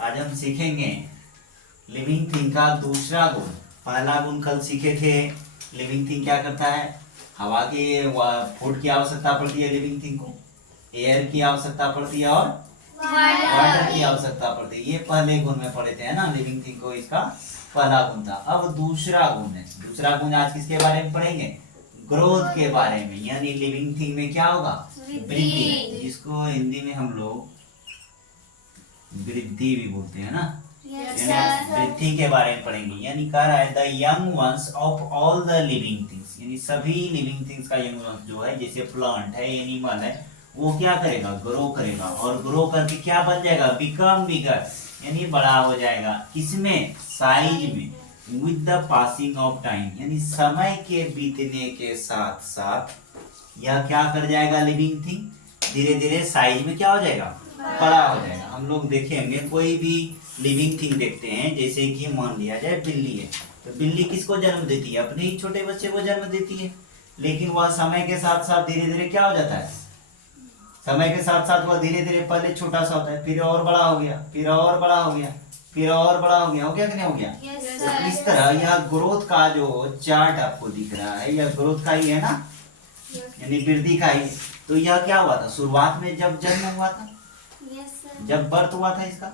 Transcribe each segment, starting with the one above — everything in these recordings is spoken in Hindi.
आज हम सीखेंगे लिविंग थिंग का दूसरा गुण। पहला गुण कल सीखे थे। लिविंग थिंग क्या करता है? हवा की फूड की आवश्यकता पड़ती है लिविंग थिंग को, एयर की आवश्यकता पड़ती है और वाटर की आवश्यकता पड़ती है। ये पहले गुण में पढ़े थे, है ना। लिविंग थिंग को इसका पहला गुण था। अब दूसरा गुण है। दूसरा गुण आज किसके बारे में पढ़ेंगे? ग्रोथ के बारे में। यानी लिविंग थिंग में क्या होगा? वृद्धि, जिसको हिंदी में हम लोग वृद्धि भी बोलते हैं ना। वृद्धि के बारे में पढ़ेंगे। यानी कह रहा है the young ones of all the living things, यानी सभी लिविंग थिंग्स का यंग वंस जो है, जैसे प्लांट है, एनिमल है, वो क्या करेगा? ग्रो करेगा। और ग्रो करके क्या बन जाएगा? बिकम बिगर, यानी बड़ा हो जाएगा। किसमें? साइज में। With the passing of time, यानी समय के बीतने के साथ साथ यह क्या कर जाएगा? लिविंग थिंग धीरे धीरे साइज में क्या हो जाएगा? बड़ा हो जाएगा। हम लोग देखेंगे कोई भी लिविंग थिंग देखते हैं, जैसे कि मान लिया जाए बिल्ली है, तो बिल्ली किसको जन्म देती है? अपने ही छोटे बच्चे को जन्म देती है। लेकिन वह समय के साथ साथ धीरे धीरे क्या हो जाता है? समय के साथ साथ वह धीरे धीरे पहले छोटा सा होता है, फिर और बड़ा हो गया, फिर और बड़ा हो गया, फिर और बड़ा हो गया। हो गया कि नहीं हो गया? तो इस तरह यह ग्रोथ का जो चार्ट आपको दिख रहा है, यह ग्रोथ का ही है ना, यानी वृद्धि का ही। तो यह क्या हुआ था शुरुआत में जब जन्म हुआ था? जब बर्थ हुआ था, इसका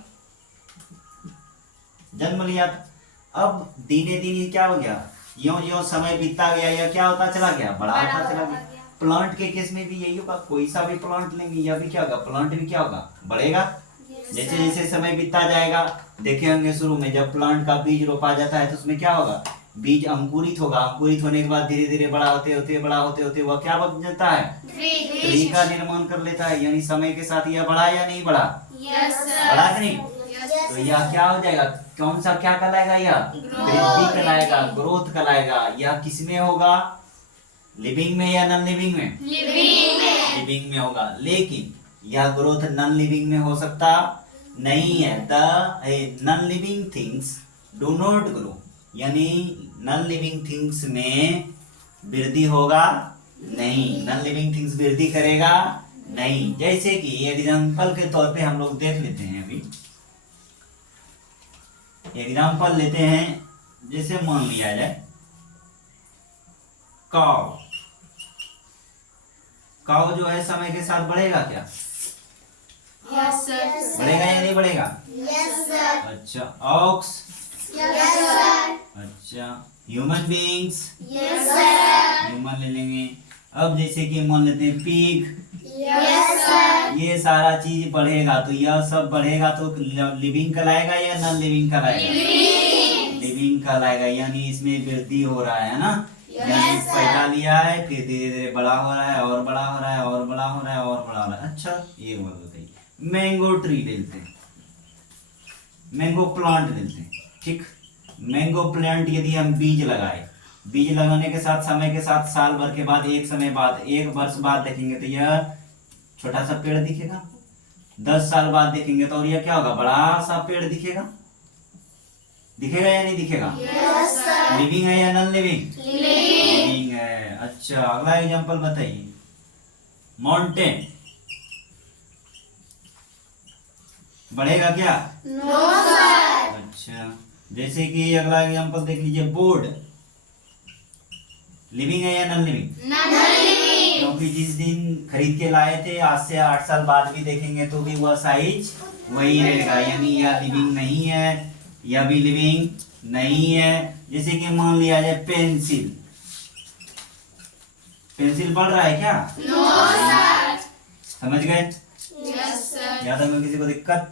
जन्म लिया था। अब दिने दिन क्या हो गया? यों यों समय बीतता गया, यह क्या होता चला गया? बड़ा होता चला गया। प्लांट के केस में भी यही होगा। कोई सा भी प्लांट लेंगे, यह भी क्या होगा? प्लांट भी क्या होगा? बढ़ेगा। जैसे जैसे समय बीतता जाएगा, देखे होंगे शुरू में जब प्लांट का बीज रोपा जाता है तो उसमें क्या होगा? बीज अंकुरित होगा। अंकुरित होने के बाद धीरे धीरे बड़ा होते होते वह क्या बन जाता है? ट्री का निर्माण कर लेता है। यानी समय के साथ यह बढ़ा या नहीं बढ़ा? बढ़ा कि नहीं? तो यह क्या हो जाएगा? कौन सा क्या कहलाएगा? यह वृद्धि कहलाएगा, ग्रोथ कहलाएगा। यह किसमें होगा? लिविंग में या नॉन लिविंग में? लिविंग में होगा। लेकिन यह ग्रोथ नॉन लिविंग में हो सकता नहीं है। The non living things do not grow, यानी नॉन लिविंग थिंग्स में वृद्धि होगा नहीं। नॉन लिविंग थिंग्स वृद्धि करेगा नहीं। जैसे कि एग्जांपल के तौर पे हम लोग देख लेते हैं। अभी एग्जांपल लेते हैं, जैसे मान लिया जाए काऊ। काऊ जो है समय के साथ बढ़ेगा क्या? बढ़ेगा या नहीं बढ़ेगा? अच्छा, ऑक्स? अच्छा, ह्यूमन बीइंग्स? ह्यूमन ले लेंगे। अब जैसे कि मान लेते हैं पिग। ये सारा चीज बढ़ेगा, तो यह सब बढ़ेगा तो लिविंग कहलाएगा या नॉन लिविंग कहलाएगा? लिविंग कहलाएगा। यानी इसमें वृद्धि हो रहा है ना। यानी पैदा लिया है, फिर धीरे धीरे बड़ा हो रहा है, और बड़ा हो रहा है, और बड़ा हो रहा है, और बड़ा हो रहा है। अच्छा, ये बात बताइए। मैंगो ट्री लेते हैं, मैंगो प्लांट लेते हैं, ठीक। मैंगो प्लांट यदि हम बीज लगाए, बीज लगाने के साथ समय के साथ साल भर के बाद, एक वर्ष बाद देखेंगे तो यह छोटा सा पेड़ दिखेगा। 10 साल बाद देखेंगे तो और यह क्या होगा? बड़ा सा पेड़ दिखेगा। दिखेगा या नहीं दिखेगा? लिविंग है या नॉन लिविंग? लिविंग है। अच्छा, अगला एग्जांपल बताइए। माउंटेन बढ़ेगा क्या? No sir. अच्छा, जैसे कि अगला एग्जांपल देख लीजिए, बोर्ड लिविंग है या नॉन लिविंग? क्योंकि जिस दिन खरीद के लाए थे, आज से 8 साल बाद भी देखेंगे तो भी वह साइज वही रहेगा। यानी यह लिविंग नहीं है, यह भी लिविंग नहीं है। जैसे कि मान लिया जाए पेंसिल। पेंसिल बढ़ रहा है क्या? No sir. समझ गए? Yes sir. ज्यादा में किसी को दिक्कत